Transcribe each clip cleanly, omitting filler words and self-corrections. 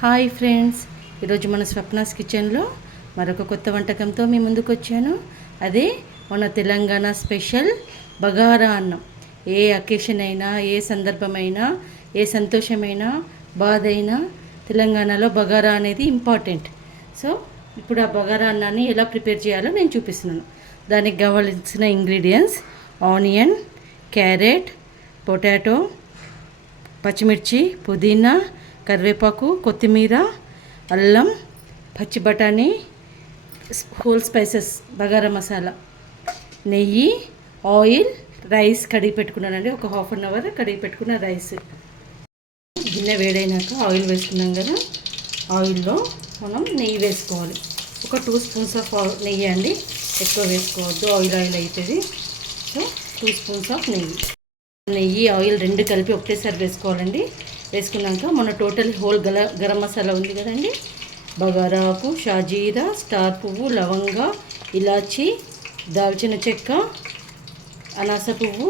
Hi friends, ఈరోజు మన స్వప్నాస్ కిచెన్లో మరొక కొత్త వంటకంతో మీ ముందుకు వచ్చాను. అదే మన తెలంగాణ స్పెషల్ బగారా అన్నం. ఏ అకేషన్ అయినా, ఏ సందర్భమైనా, ఏ సంతోషమైనా, బాధ అయినా తెలంగాణలో బగారా అనేది ఇంపార్టెంట్. సో ఇప్పుడు ఆ బగారా అన్నాన్ని ఎలా ప్రిపేర్ చేయాలో నేను చూపిస్తున్నాను. దానికి కావాల్సిన ఇంగ్రీడియంట్స్: ఆనియన్, క్యారెట్, పొటాటో, పచ్చిమిర్చి, పుదీనా, కరివేపాకు, కొత్తిమీర, అల్లం, పచ్చి బఠానీ, హోల్ స్పైసెస్, బగారా మసాలా, నెయ్యి, ఆయిల్, రైస్ కడిగి పెట్టుకున్నానండి. ఒక హాఫ్ అన్ అవర్ కడిగి పెట్టుకున్న రైస్. గిన్నె వేడైనాక ఆయిల్ వేసుకున్నాం కదా, ఆయిల్లో మనం నెయ్యి వేసుకోవాలి. ఒక 2 స్పూన్స్ ఆఫ్ నెయ్యి అండి, ఎక్కువ వేసుకోవద్దు, ఆయిల్ అవుతుంది. సో 2 స్పూన్స్ ఆఫ్ నెయ్యి, ఆయిల్ రెండు కలిపి ఒకటేసారి వేసుకోవాలండి. వేసుకున్నాక మన టోటల్ హోల్ గరం మసాలా ఉంది కదండి, బగారా ఆకు, షాజీరా, స్టార్ పువ్వు, లవంగ, ఇలాచి, దాల్చిన చెక్క, అనాస పువ్వు,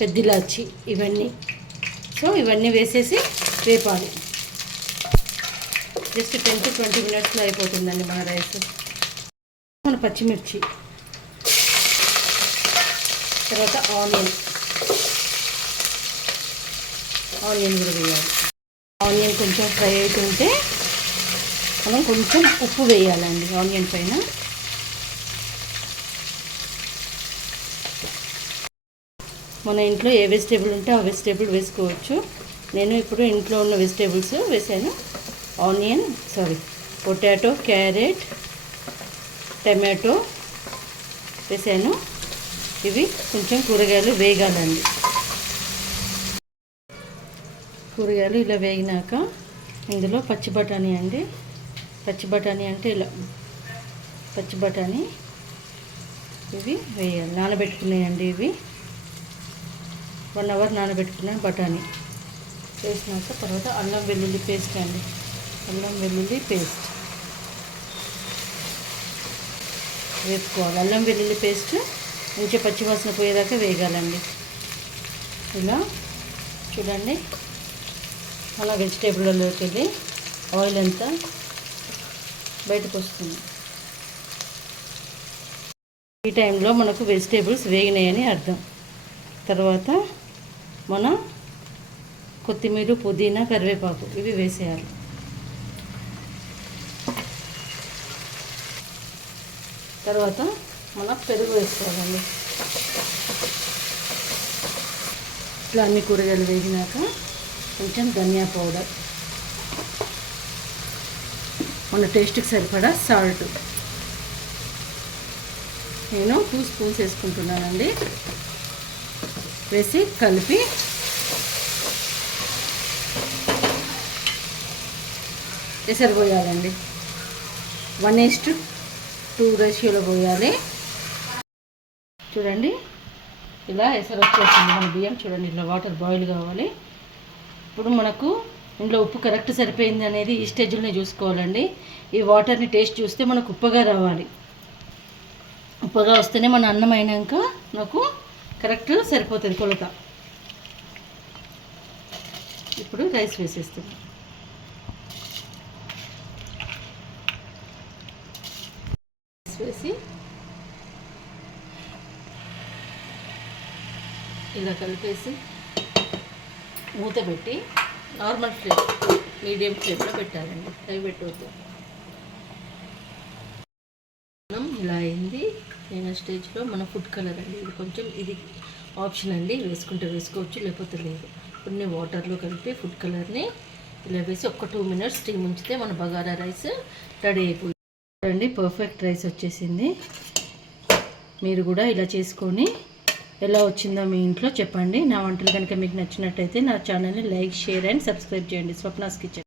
పెద్ద ఇలాచి, ఇవన్నీ వేసేసి వేపాలి. జస్ట్ 10 to 20 మినిట్స్లో అయిపోతుందండి మన రైస్. మన పచ్చిమిర్చి, తర్వాత ఆనియన్ కూడా వేయాలి. ఆనియన్ కొంచెం ఫ్రై అవుతుంటే మనం కొంచెం ఉప్పు వేయాలండి ఆనియన్ పైన. మన ఇంట్లో ఏ వెజిటేబుల్ ఉంటే ఆ వెజిటేబుల్ వేసుకోవచ్చు. నేను ఇప్పుడు ఇంట్లో ఉన్న వెజిటేబుల్స్ వేసాను. పొటాటో, క్యారెట్, టమాటో వేసాను. ఇవి కొంచెం కూరగాయలు వేగాలండి. కూరగాయలు ఇలా వేగినాక ఇందులో పచ్చి బఠానీ అంటే ఇలా పచ్చి బఠానీ ఇవి వేయాలి. నానబెట్టుకున్నాయండి, ఇవి 1 అవర్ నానబెట్టుకున్న బఠానీ వేసినాక తర్వాత అల్లం వెల్లుల్లి పేస్ట్ వేసుకోవాలి. అల్లం వెల్లుల్లి పేస్ట్ మంచిగా పచ్చివాసన పోయేదాకా వేగాలండి. ఇలా చూడండి, అలా వెజిటేబుల్లోకి వెళ్ళి ఆయిల్ అంతా బయటకు వస్తుంది. ఈ టైంలో మనకు వెజిటేబుల్స్ వేగినాయని అర్థం. తర్వాత మన కొత్తిమీర, పుదీనా, కరివేపాకు ఇవి వేసేయాలి. తర్వాత మన పెరుగు వేసుకోవాలండి. ఇట్లా అన్ని కూరగాయలు వేగినాక కొంచెం ధనియా పౌడర్, మన టేస్ట్కి సరిపడా సాల్ట్, నేను 2 స్పూన్స్ వేసుకుంటున్నానండి. వేసి కలిపి ఎసరు పోయాలండి. 1:2 రేషియోలో పోయాలి. చూడండి, ఇలా ఎసరు వచ్చేసింది మన బియ్యం. చూడండి, ఇలా వాటర్ బాయిల్ కావాలి. ఇప్పుడు మనకు ఇందులో ఉప్పు కరెక్ట్ సరిపోయింది అనేది ఈ స్టేజ్లోనే చూసుకోవాలండి. ఈ వాటర్ని టేస్ట్ చూస్తే మనకు ఉప్పగా రావాలి. ఉప్పగా వస్తేనే మన అన్నం అయినాక నాకు కరెక్ట్ సరిపోతుంది కొలత. ఇప్పుడు రైస్ వేసేస్తుంది. వేసి ఇలా కలిపేసి మూత పెట్టి నార్మల్ ఫ్లేమ్, మీడియం ఫ్లేమ్లో పెట్టాలండి, హై పెట్టవద్దు. మనం ఇలా అయింది. అయిన స్టేజ్లో మన ఫుడ్ కలర్ అండి, ఇది కొంచెం ఇది ఆప్షన్ అండి, వేసుకుంటే వేసుకోవచ్చు, లేకపోతే లేదు. కొన్ని వాటర్లో కలిపి ఫుడ్ కలర్ని ఇలా వేసి ఒక 2 మినిట్స్ స్టీమ్ ఉంచితే మన బగారా రైస్ రెడీ అయిపోయింది. చూడండి, పర్ఫెక్ట్ రైస్ వచ్చేసింది. మీరు కూడా ఇలా చేసుకొని ఎలా వచ్చిందో మీ ఇంట్లో చెప్పండి. నా వంటలు కనుక మీకు నచ్చినట్టయితే నా ఛానల్ని లైక్, షేర్ అండ్ సబ్స్క్రైబ్ చేయండి. స్వప్నాస్ కిచెన్.